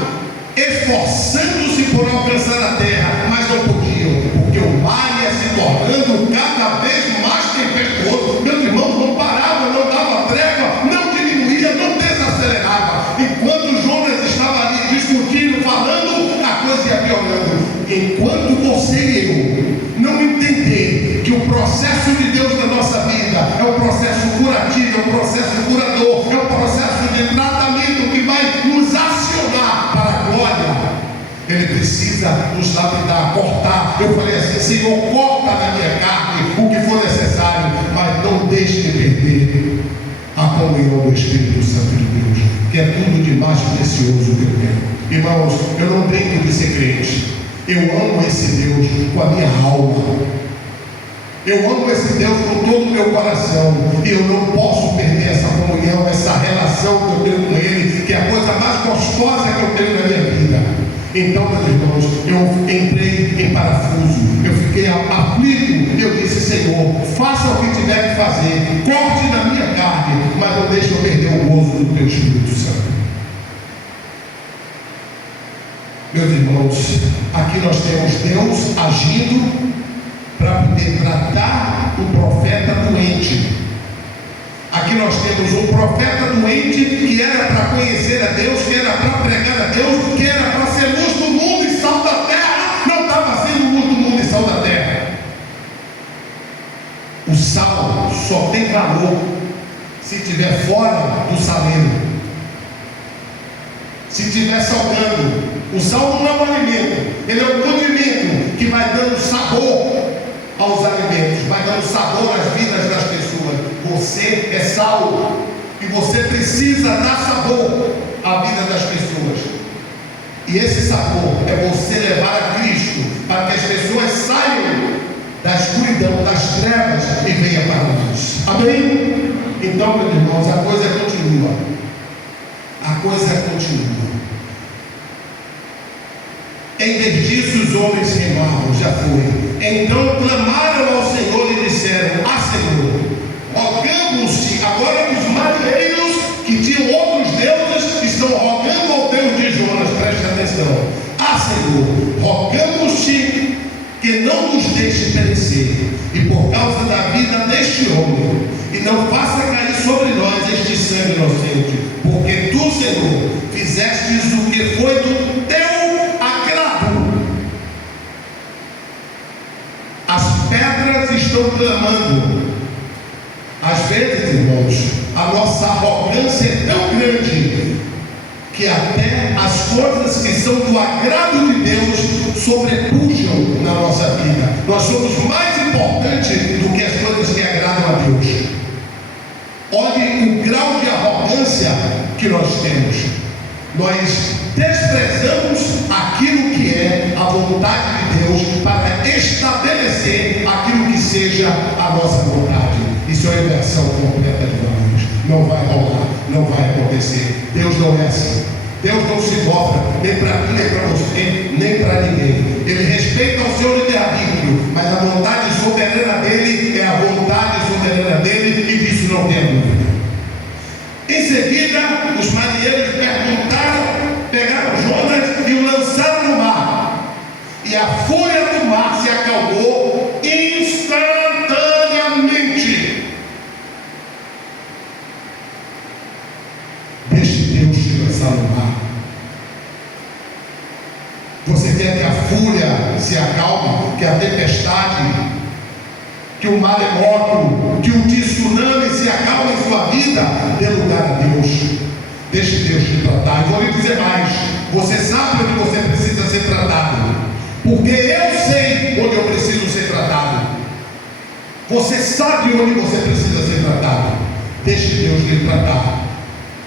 esforçando-se por alcançar a terra, mas não podiam, porque o mar ia se tornando cada vez mais tempestuoso. Meus irmãos, não parava, não dava trégua, não diminuía, não desacelerava. Enquanto Jonas estava ali discutindo, falando, a coisa ia piorando. Enquanto você e eu não entender que o processo de Deus na nossa vida é um processo curativo, é um processo curador, é um processo de tratamento que vai nos acionar para a glória, Ele precisa nos lapidar, cortar. Eu falei assim: Senhor, corta na minha carne o que for necessário, mas não deixe de perder a comunhão do Espírito Santo de Deus, que é tudo de mais precioso que eu tenho. Irmãos, eu não tenho de ser crente. Eu amo esse Deus com a minha alma. Eu amo esse Deus com todo o meu coração. E eu não posso perder essa comunhão, essa relação que eu tenho com Ele, que é a coisa mais gostosa que eu tenho na minha vida. Então, meus irmãos, eu entrei em parafuso. Eu fiquei aflito. Eu disse: Senhor, faça o que tiver que fazer. Corte na minha carne, mas não deixe eu perder o gozo do Teu Espírito Santo. Meus irmãos, aqui nós temos Deus agindo para poder tratar o profeta doente. Aqui nós temos um profeta doente que era para conhecer a Deus, que era para pregar a Deus, que era para ser luz do mundo e sal da terra. Não estava sendo luz do mundo e sal da terra. O sal só tem valor se estiver fora do saleiro. Se estiver salgando. O sal não é um alimento, ele é um condimento que vai dando sabor aos alimentos, vai dando sabor às vidas das pessoas. Você é sal e você precisa dar sabor à vida das pessoas. E esse sabor é você levar a Cristo para que as pessoas saiam da escuridão, das trevas e venham para a luz. Amém? Então, meus irmãos, a coisa continua. A coisa continua. Em vez disso, os homens remavam, já foi. Então clamaram ao Senhor e disseram: Senhor, rogamos-te. Agora os marinheiros que tinham outros deuses estão rogando ao Deus de Jonas, preste atenção. Senhor, rogamos-te que não nos deixe perecer, e por causa da vida deste homem, e não faça cair sobre nós este sangue inocente, porque tu, Senhor, fizestes o que foi do teu agrado. As pedras estão clamando. Às vezes, irmãos, a nossa arrogância é tão grande que até as coisas que são do agrado de Deus sobrepujam na nossa vida. Nós somos mais importantes do que as coisas que agradam a Deus. Olhe o grau de arrogância que nós temos. Nós desprezamos aquilo que é a vontade de Deus para estabelecer aquilo que seja a nossa vontade. Isso é uma inversão completa de valores. Não vai rolar, não vai acontecer. Deus não é assim. Deus não se dobra nem para mim, nem para você, nem para ninguém. Ele respeita o seu livre-arbítrio, mas a vontade soberana dele é a vontade soberana dele, e disso não tem dúvida. Em seguida, os marinheiros pegaram Jonas e o lançaram no mar, e a fúria do mar se acalmou instantaneamente. Deixe Deus te lançar no mar. Você quer que a fúria se acalme, que a tempestade, que o maremoto, que o tsunami se acalme em sua vida? Dê lugar a Deus. Deixe Deus te tratar. E vou lhe dizer mais: você sabe onde você precisa ser tratado, porque eu sei onde eu preciso ser tratado. Você sabe onde você precisa ser tratado. Deixe Deus lhe tratar.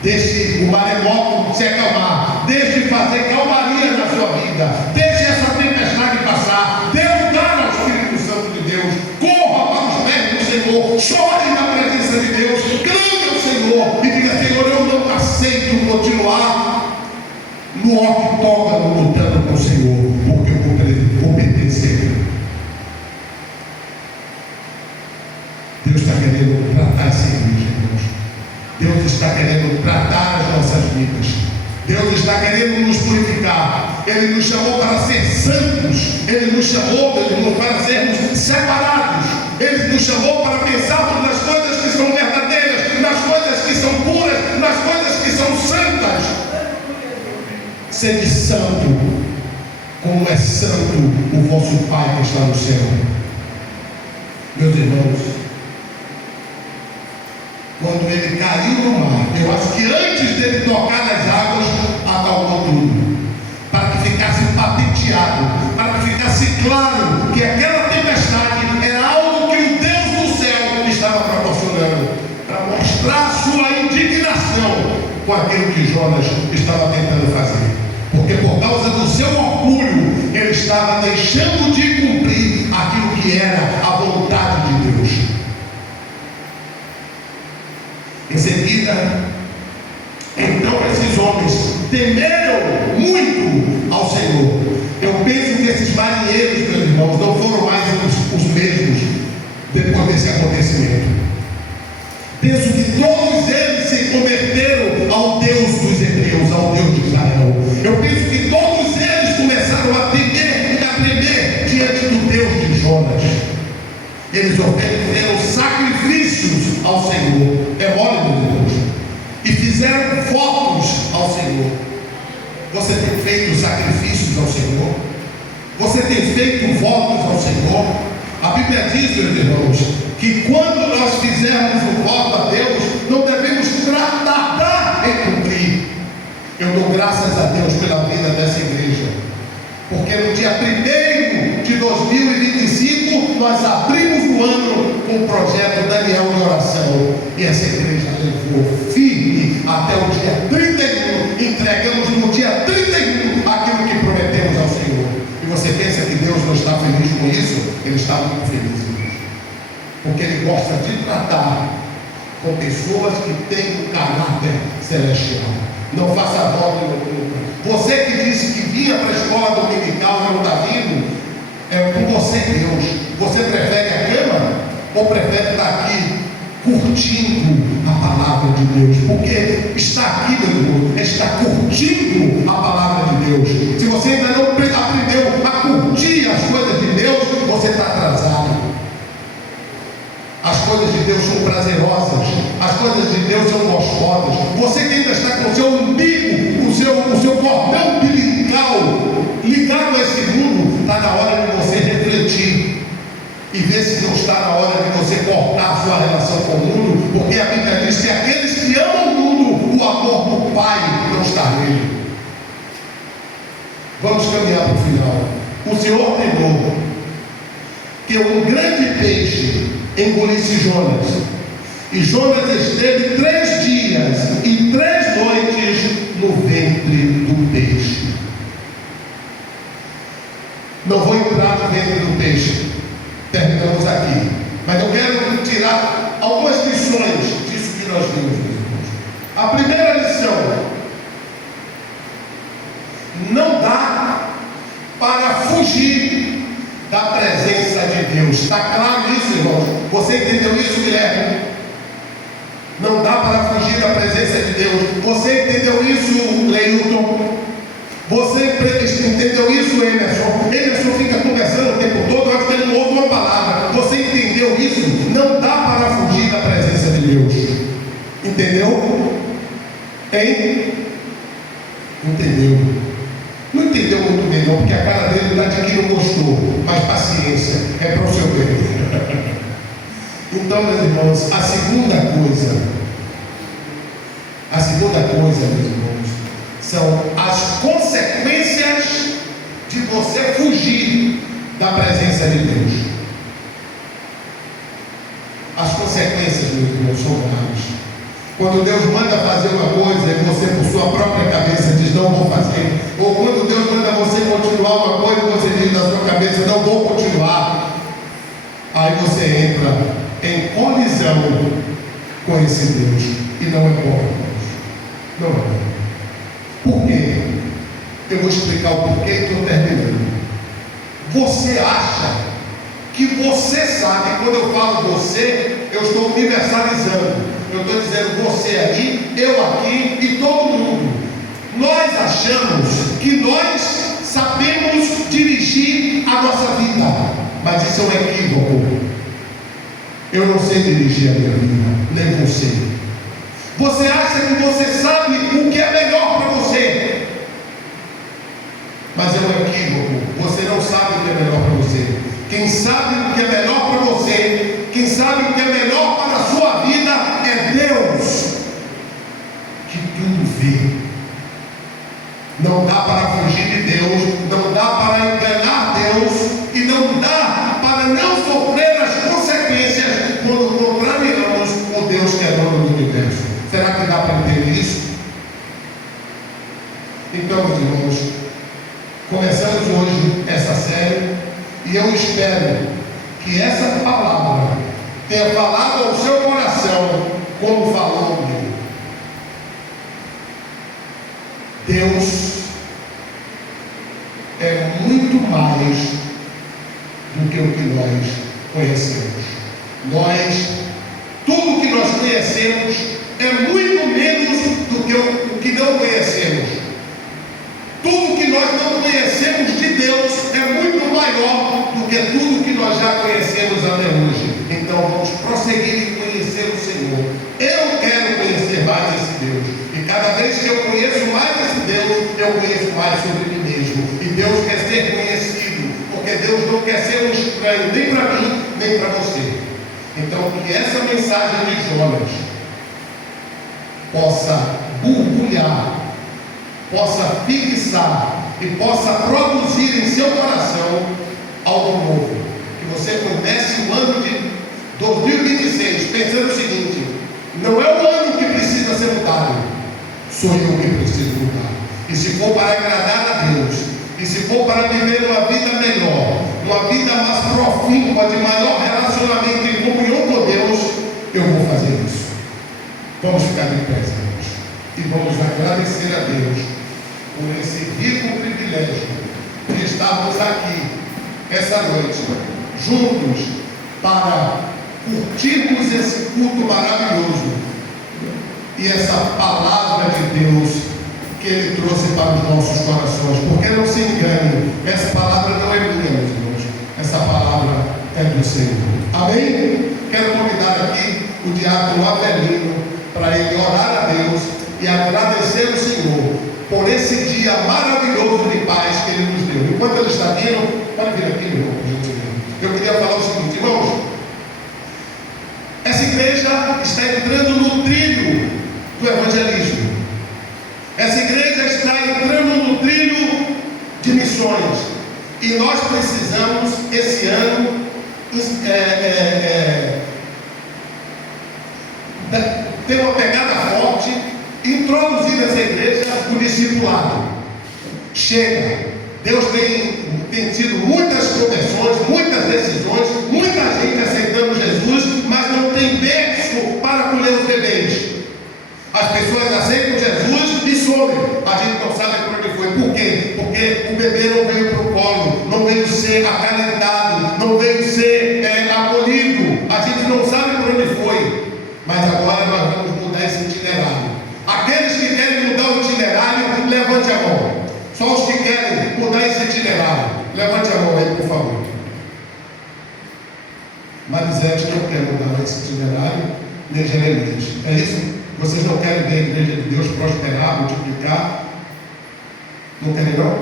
Deixe o maremoto se acalmar. Deixe fazer calmaria na sua vida. Deixe essa tempestade passar. Dê lugar ao Espírito Santo de Deus. Corra para os pés do Senhor. Chore na presença de Deus. Clame ao Senhor e diga: Senhor, eu não aceito continuar no octógono lutando com o Senhor, porque eu vou pertencer. Deus está querendo tratar está querendo nos purificar. Ele nos chamou para ser santos. Ele nos chamou, meu irmão, para sermos separados. Ele nos chamou para pensarmos nas coisas que são verdadeiras, nas coisas que são puras, nas coisas que são santas. Sede santo, como é santo o vosso Pai que está no céu. Meus irmãos, quando ele caiu no mar, eu acho que antes dele tocar nas águas, acalmou tudo, para que ficasse patenteado, para que ficasse claro que aquela tempestade era algo que o Deus do céu estava proporcionando, para mostrar sua indignação com aquilo que Jonas estava tentando fazer. Porque por causa do seu orgulho, ele estava deixando de cumprir aquilo que era a vontade de Deus. Em seguida, então esses homens temeram muito ao Senhor. Eu penso que esses marinheiros, meus irmãos, não foram mais os mesmos depois desse acontecimento. Penso que todos eles se converteram ao Deus dos hebreus, ao Deus de Israel. Eu penso que todos eles começaram a temer e a tremer diante do Deus de Jonas. Eles ofereceram sacrifícios ao Senhor. É mole, meu Deus. E fizeram votos ao Senhor. Você tem feito sacrifícios ao Senhor? Você tem feito votos ao Senhor? A Bíblia diz, meus irmãos, que quando nós fizermos um voto a Deus, não devemos tardar em cumprir. Eu dou graças a Deus pela vida dessa igreja, porque no dia 1º de 2025 nós abrimos o ano com o projeto Daniel de oração, e essa igreja levou firme até o dia 31. Entregamos no dia 31 aquilo que prometemos ao Senhor. E você pensa que Deus não está feliz com isso? Ele está muito feliz, porque Ele gosta de tratar com pessoas que têm um caráter celestial. Não faça voto em loucura. Você que disse que vinha para a escola dominical e não está vindo, é com você, Deus. Você prefere a cama ou prefere estar aqui curtindo a palavra de Deus? Porque está aqui, meu irmão, está curtindo a palavra de Deus. Se você ainda não aprendeu a curtir as coisas de Deus, você está atrasado. As coisas de Deus são prazerosas, as coisas de Deus são gostosas. Você que ainda está com o seu umbigo, o seu cordão umbilical ligado a esse mundo, está na hora de você refletir e ver se não está na hora de você cortar a sua relação com o mundo, porque a Bíblia diz que aqueles que amam o mundo, o amor do Pai não está nele. Vamos caminhar para o final. O Senhor ordenou que um grande peixe engolisse Jonas, e Jonas esteve 3 dias e 3 noites no ventre do peixe. Não vou entrar no ventre do peixe, terminamos aqui, mas eu quero tirar algumas lições disso que nós vimos, meus irmãos. A primeira lição: não dá para fugir da presença de Deus. Está claro isso, irmãos? Você entendeu isso, Guilherme? Não dá para fugir da presença de Deus. Você entendeu isso, Leilton? Você entendeu isso, Emerson? Emerson fica conversando o tempo todo, eu acho que ele não ouve uma palavra. Você entendeu isso? Não dá para fugir da presença de Deus. Entendeu? Hein? Entendeu? Não entendeu muito bem não, porque a cara dele está de que não gostou, mas paciência, é para o seu bem. Então, meus irmãos, a segunda coisa, meus irmãos, são as consequências de você fugir da presença de Deus. As consequências, meus irmãos, são graves. Quando Deus manda fazer uma coisa e você, por sua própria cabeça, diz não vou fazer, ou quando Deus manda você continuar uma coisa e você diz na sua cabeça não vou continuar, aí você entra em colisão com esse Deus, e não é bom, irmãos. Não é bom. Por quê? Eu vou explicar o porquê e estou terminando. Você acha que você sabe? Quando eu falo você, eu estou universalizando. Eu estou dizendo você aí, eu aqui e todo mundo. Nós achamos que nós sabemos dirigir a nossa vida, mas isso é um equívoco. Eu não sei dirigir a minha vida, nem você. Você acha que você sabe o que é melhor para você, mas é um equívoco. Você não sabe o que é melhor para você. Quem sabe o que é melhor para você, quem sabe o que é melhor para a sua vida é Deus, que tudo vê. Não dá para fugir de Deus, não dá para enganar Deus, e não dá para não sofrer as consequências quando contrariamos o Deus que é dono do universo. Será que dá para entender isso? Então, meus irmãos, começamos hoje essa série, e eu espero que essa palavra tenha falado ao seu coração como falou comigo. Deus é muito mais do que o que nós conhecemos. Tudo que nós conhecemos é muito menos do que o que não conhecemos. Tudo que nós não conhecemos de Deus é muito maior do que tudo que nós já conhecemos até hoje. Então vamos prosseguir em conhecer o Senhor. Eu quero conhecer mais esse Deus. E cada vez que eu conheço mais esse Deus, eu conheço mais sobre mim mesmo. E Deus quer ser conhecido, porque Deus não quer ser um estranho nem para mim, nem para você. Então que essa mensagem de Jonas possa borbulhar, possa fixar e possa produzir em seu coração algo novo. Que você comece o ano de 2026 pensando o seguinte: não é o ano que precisa ser mudado, sou eu que preciso mudar. E se for para agradar a Deus, e se for para viver uma vida melhor, uma vida mais profunda, de maior relacionamento e comunhão com Deus, eu vou fazer isso. Vamos ficar de pé, irmãos, e vamos agradecer a Deus por esse rico privilégio de estarmos aqui essa noite, juntos, para curtirmos esse culto maravilhoso e essa palavra de Deus que Ele trouxe para os nossos corações. Porque não se engane, essa palavra não é minha, meus irmãos, essa palavra é do Senhor. Amém? Quero convidar aqui o diácono Avelino para ele orar a Deus e agradecer ao Senhor por esse dia maravilhoso de paz que Ele nos deu. Enquanto Ele está vindo, pode vir aqui, meu irmão, eu queria falar o seguinte, irmãos: essa igreja está entrando no trilho do evangelismo. Essa igreja está entrando no trilho de missões. E nós precisamos, esse ano, ter uma pegada forte, introduzir nessa igreja o discipulado. Chega! Deus tem tido muitas conversões, muitas decisões, muita gente aceitando Jesus, mas não tem berço para colher os bebês. As pessoas aceitam Jesus e somem. A gente não sabe por onde foi. Por quê? Porque o bebê não veio para o colo, não veio ser acalentado, não veio ser acolhido. A gente não sabe por onde foi. Mas agora nós vamos mudar esse itinerário. Aqueles que querem mudar o itinerário, levante a mão. Só os que querem mudar esse itinerário, levante a mão aí, por favor. Marisete não quer mudar esse itinerário, nem Jeremias. É isso? Vocês não querem ver a igreja de Deus prosperar, multiplicar? Não querem, não?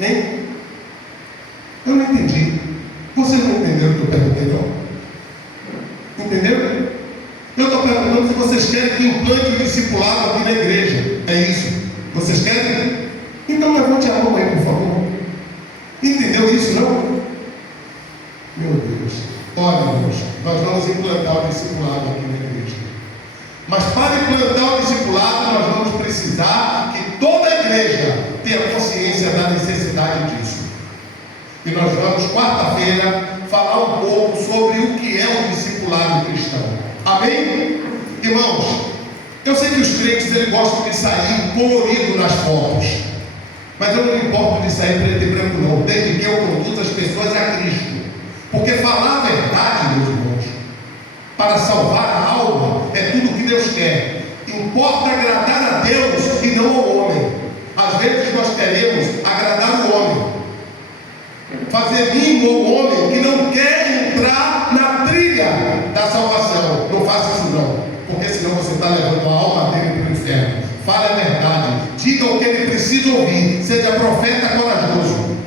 Hein? Eu não entendi. Vocês não entenderam o que eu perguntei, não? Entenderam? Eu estou perguntando se vocês querem que implante o discipulado aqui na igreja. É isso? Vocês querem? Então levante a mão aí, por favor. Entendeu isso, não? Meu Deus. Olha, irmãos, nós vamos implantar o discipulado aqui na igreja. Mas para implantar o discipulado, nós vamos precisar que toda a igreja tenha consciência da necessidade disso. E nós vamos, quarta-feira, falar um pouco sobre o que é o discipulado cristão. Amém? Irmãos, eu sei que os crentes eles gostam de sair colorido nas fotos, mas eu não me importo de sair preto e branco não, desde que eu conduza as pessoas a Cristo. Porque falar a verdade, meus irmãos, para salvar a alma, é tudo que Deus quer. Importa agradar a Deus e não Às vezes nós queremos agradar o homem, fazer língua ao homem que não quer entrar na trilha da salvação. Não faça isso não, porque senão você está levando a alma dele para o inferno. Fale a verdade, diga o que ele precisa ouvir, seja profeta corajoso,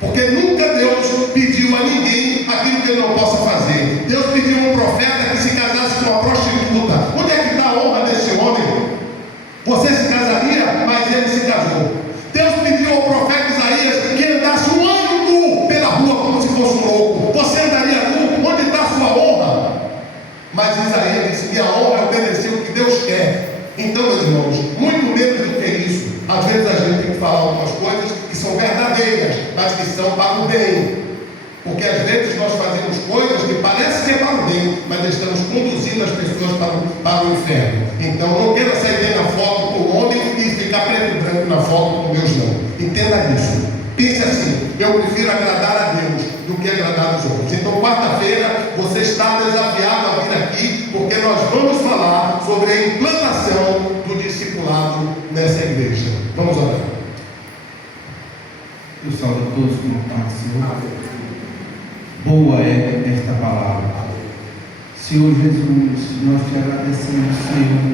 porque nunca Deus pediu a ninguém aquilo que ele não possa fazer. Deus pediu a um profeta que se casasse com uma prostituta. Onde é que está a honra desse homem? Você se casaria, mas ele se casou. Deus pediu ao profeta Isaías que andasse um ano nu pela rua como se fosse um louco. Você andaria nu? Onde está a sua honra? Mas Isaías disse: minha honra é obedecer o que Deus quer. Então, meus irmãos, muito menos do que isso, às vezes a gente tem que falar algumas coisas que são verdadeiras, mas que são para o bem. Porque às vezes nós fazemos coisas que parecem ser para o bem, mas estamos conduzindo as pessoas para o inferno. Então não queira sair bem na foto com o homem e ficar preto e branco na foto com Deus, não. Entenda isso. Pense assim: eu prefiro agradar a Deus do que agradar os outros. Então quarta-feira você está desafiado a vir aqui, porque nós vamos falar sobre a implantação do discipulado nessa igreja. Vamos orar. Eu saúdo a todos com a paz do Senhor. Boa é esta palavra. Senhor Jesus, nós te agradecemos, Senhor,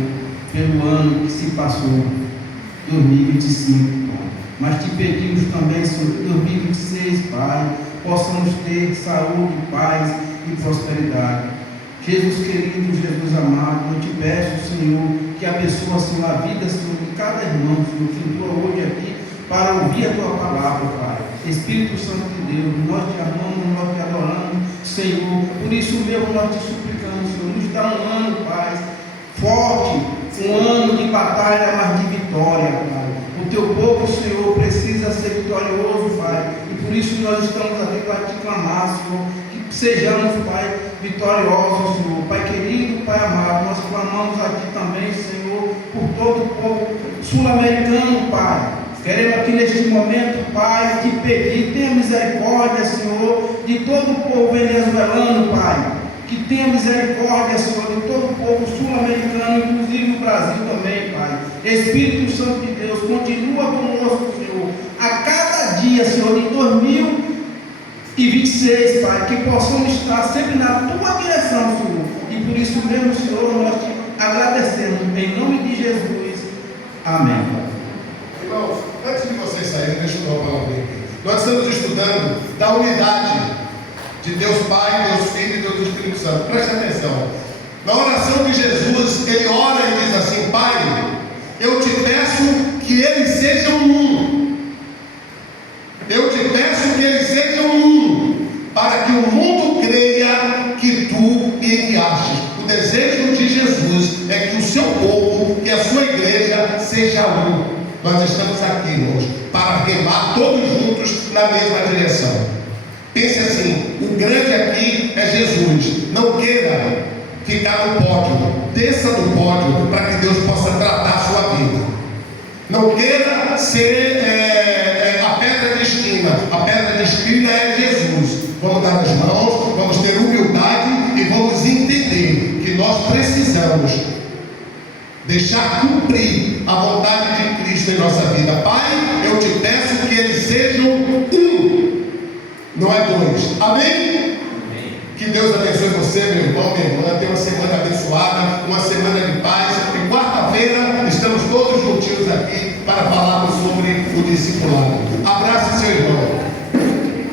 pelo ano que se passou, 2025, Pai. Mas te pedimos também, Senhor, que 2026, Pai, possamos ter saúde, paz e prosperidade. Jesus querido, Jesus amado, eu te peço, Senhor, que abençoe, Senhor, a vida, Senhor, de cada irmão, Senhor, que entrou hoje aqui para ouvir a tua palavra, Pai. Espírito Santo de Deus, nós te amamos, nós te adoramos, Senhor. Por isso mesmo nós te suplicamos, Senhor, nos dá um ano, Pai, forte, um ano de batalha, mas de vitória, Pai. O teu povo, Senhor, precisa ser vitorioso, Pai. E por isso nós estamos aqui para te clamar, Senhor, que sejamos, Pai, vitoriosos, Senhor. Pai querido, Pai amado, nós clamamos aqui também, Senhor, por todo o povo sul-americano, Pai. Queremos aqui neste momento, Pai, te pedir, tenha misericórdia, Senhor, de todo o povo venezuelano, Pai. Que tenha misericórdia, Senhor, de todo o povo sul-americano, inclusive o Brasil também, Pai. Espírito Santo de Deus, continua conosco, Senhor, a cada dia, Senhor, de 2026, Pai, que possamos estar sempre na tua direção, Senhor. E por isso mesmo, Senhor, nós te agradecemos, em nome de Jesus. Amém, Pai. Irmãos, antes de vocês saírem, deixa eu dar uma palavra aqui. Nós estamos estudando da unidade de Deus Pai, Deus Filho e Deus Espírito Santo. Preste atenção. Na oração de Jesus, ele ora e diz assim: Pai, eu te peço que eles sejam um. Eu te peço que eles sejam um, para que o mundo creia que tu me enviaste. O desejo de Jesus é que o seu povo, que a sua igreja, seja um. Nós estamos aqui, irmãos, para remar todos juntos na mesma direção. Pense assim: o grande aqui é Jesus. Não queira ficar no pódio, desça do pódio para que Deus possa tratar a sua vida. Não queira ser a pedra de esquina. A pedra de esquina é Jesus. Vamos dar as mãos, vamos ter humildade e vamos entender que nós precisamos deixar cumprir a vontade de Cristo em nossa vida. Pai, eu te peço que eles sejam um, não é dois. Amém? Que Deus abençoe você, meu irmão, minha irmã. Tenha uma semana abençoada, uma semana de paz. E quarta-feira estamos todos juntinhos aqui para falarmos sobre o discipulado.